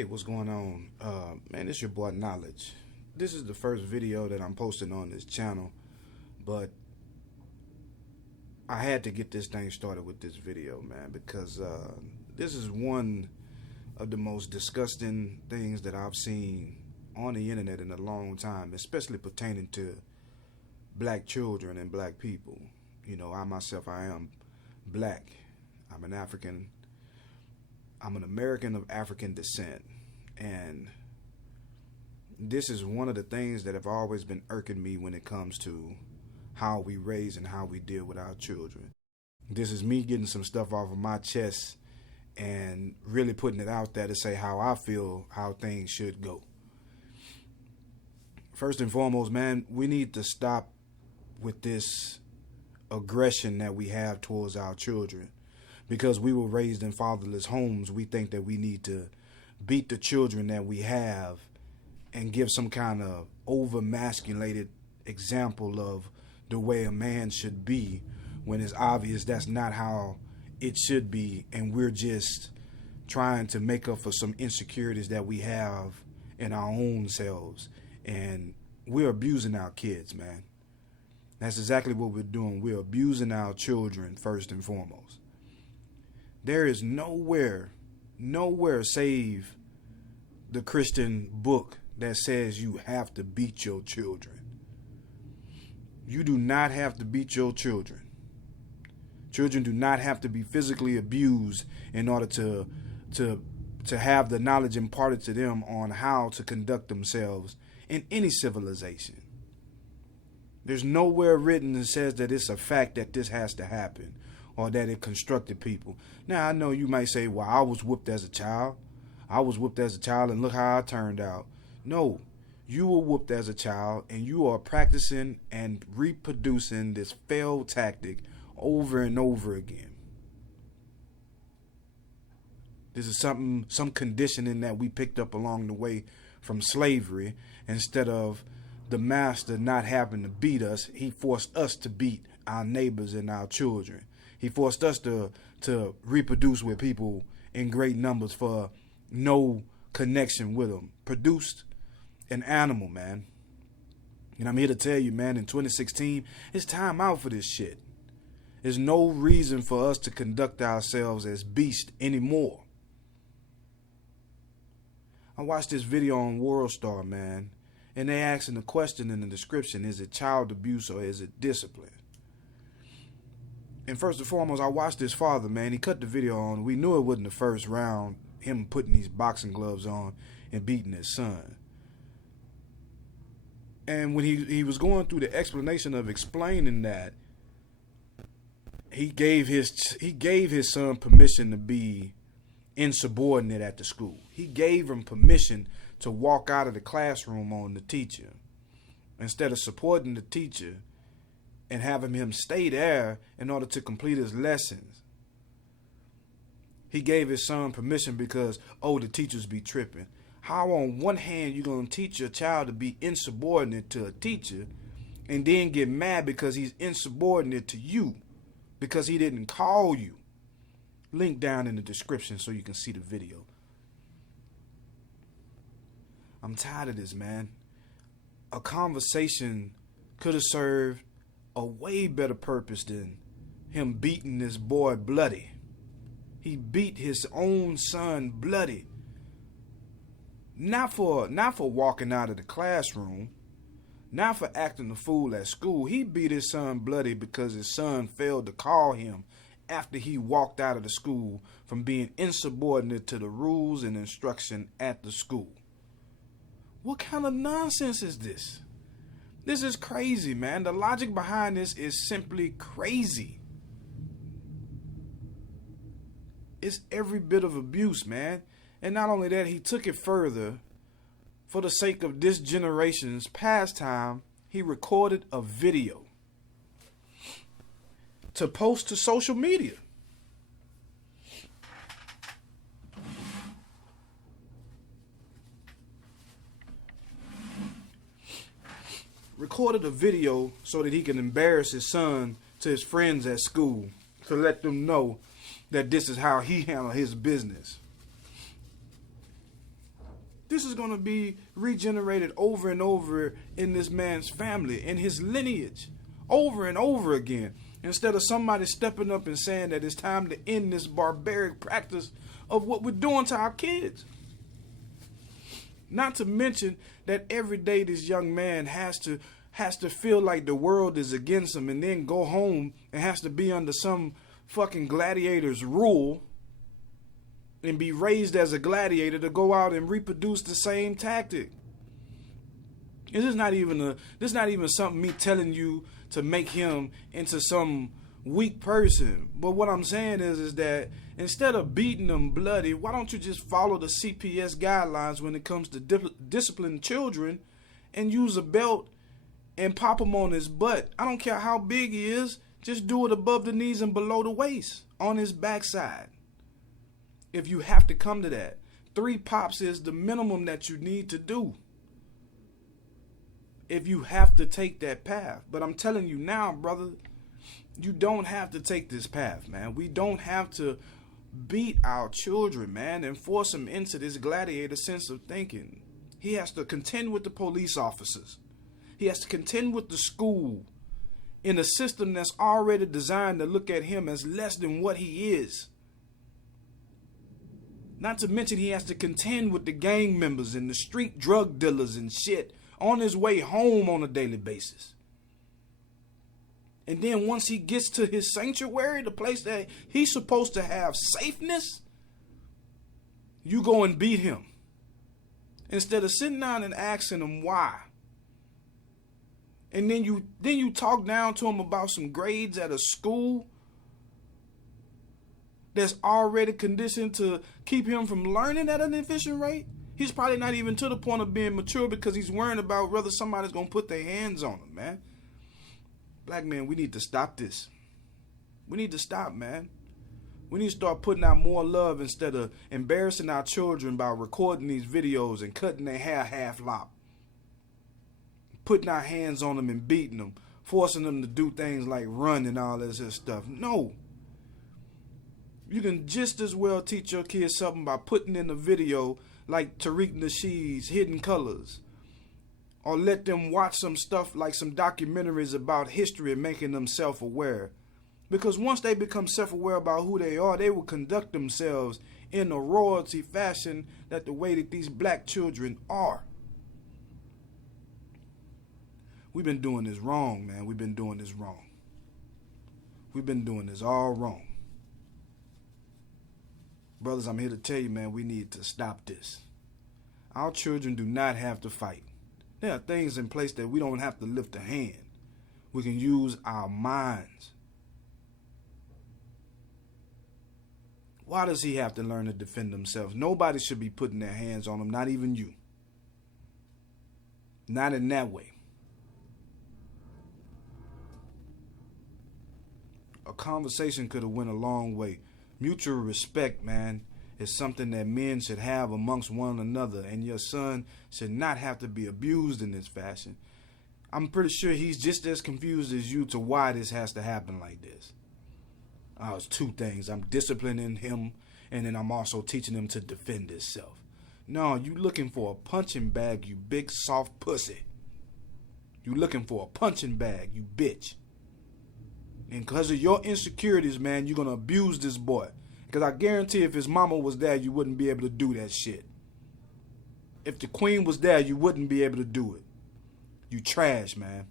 Hey, what's going on? Man, it's your boy Knowledge. This is the first video that I'm posting on this channel, but I had to get this thing started with this video, man, because this is one of the most disgusting things that I've seen on the internet in a long time, especially pertaining to black children and black people. You know, I myself, I am black. I'm an African. I'm an American of African descent, and this is one of the things that have always been irking me when it comes to how we raise and how we deal with our children. This is me getting some stuff off of my chest and really putting it out there to say how I feel how things should go. First and foremost, man, we need to stop with this aggression that we have towards our children. Because we were raised in fatherless homes, we think that we need to beat the children that we have and give some kind of over-masculated example of the way a man should be, when it's obvious that's not how it should be, and we're just trying to make up for some insecurities that we have in our own selves. And we're abusing our kids, man. That's exactly what we're doing. We're abusing our children first and foremost. There is nowhere save the Christian book that says you have to beat your children. You do not have to beat your children. Children do not have to be physically abused in order to have the knowledge imparted to them on how to conduct themselves in any civilization. There's nowhere written that says that it's a fact that this has to happen, or that it constructed people. Now, I know you might say, well, I was whooped as a child. I was whooped as a child, and look how I turned out. No, you were whooped as a child, and you are practicing and reproducing this failed tactic over and over again. This is some conditioning that we picked up along the way from slavery. Instead of the master not having to beat us, he forced us to beat our neighbors and our children. He forced us to reproduce with people in great numbers for no connection with them. Produced an animal, man. And I'm here to tell you, man, in 2016, it's time out for this shit. There's no reason for us to conduct ourselves as beasts anymore. I watched this video on WorldStar, man, and they asking the question in the description, is it child abuse or is it discipline? And first and foremost, I watched this father, man. He cut the video on. We knew it wasn't the first round, him putting these boxing gloves on and beating his son. And when he was going through the explanation of explaining that, he gave his son permission to be insubordinate at the school. He gave him permission to walk out of the classroom on the teacher instead of supporting the teacher and having him stay there in order to complete his lessons. He gave his son permission because, the teachers be tripping. How on one hand you going to teach your child to be insubordinate to a teacher and then get mad because he's insubordinate to you because he didn't call you? Link down in the description so you can see the video. I'm tired of this, man. A conversation could have served a way better purpose than him beating this boy bloody. He beat his own son bloody. Not for walking out of the classroom, not for acting a fool at school. He beat his son bloody because his son failed to call him after he walked out of the school from being insubordinate to the rules and instruction at the school. What kind of nonsense is this? This is crazy, man. The logic behind this is simply crazy. It's every bit of abuse, man. And not only that, he took it further. For the sake of this generation's pastime, he recorded a video to post to social media. Recorded a video so that he can embarrass his son to his friends at school, to let them know that this is how he handled his business. This is going to be regenerated over and over in this man's family, in his lineage, over and over again. Instead of somebody stepping up and saying that it's time to end this barbaric practice of what we're doing to our kids. Not to mention that every day this young man has to feel like the world is against him, and then go home and has to be under some fucking gladiator's rule and be raised as a gladiator to go out and reproduce the same tactic. This is not even something me telling you to make him into some weak person. But what I'm saying is that instead of beating them bloody, why don't you just follow the CPS guidelines when it comes to disciplining children, and use a belt and pop him on his butt? I don't care how big he is. Just do it above the knees and below the waist, on his backside. If you have to come to that, 3 pops is the minimum that you need to do if you have to take that path. But I'm telling you now, brother, you don't have to take this path, man. We don't have to beat our children, man, and force them into this gladiator sense of thinking. He has to contend with the police officers. He has to contend with the school in a system that's already designed to look at him as less than what he is. Not to mention he has to contend with the gang members and the street drug dealers and shit on his way home on a daily basis. And then once he gets to his sanctuary, the place that he's supposed to have safeness, you go and beat him. Instead of sitting down and asking him why. And then you talk down to him about some grades at a school that's already conditioned to keep him from learning at an efficient rate. He's probably not even to the point of being mature because he's worrying about whether somebody's going to put their hands on him, man. Black men, we need to stop this. We need to stop, man. We need to start putting out more love instead of embarrassing our children by recording these videos and cutting their hair half lop. Putting our hands on them and beating them. Forcing them to do things like run and all this stuff. No. You can just as well teach your kids something by putting in a video like Tariq Nasheed's Hidden Colors. Or let them watch some stuff like some documentaries about history and making them self-aware. Because once they become self-aware about who they are, they will conduct themselves in a royalty fashion that the way that these black children are. We've been doing this wrong, man. We've been doing this wrong. We've been doing this all wrong. Brothers, I'm here to tell you, man, we need to stop this. Our children do not have to fight. There are things in place that we don't have to lift a hand. We can use our minds. Why does he have to learn to defend himself? Nobody should be putting their hands on him, not even you. Not in that way. A conversation could have went a long way. Mutual respect, man, is something that men should have amongst one another, and your son should not have to be abused in this fashion. I'm pretty sure he's just as confused as you to why this has to happen like this. It's 2 things. I'm disciplining him, and then I'm also teaching him to defend himself. No, you looking for a punching bag, you big soft pussy. You looking for a punching bag, you bitch. And because of your insecurities, man, you're going to abuse this boy. Because I guarantee if his mama was there, you wouldn't be able to do that shit. If the queen was there, you wouldn't be able to do it. You trash, man.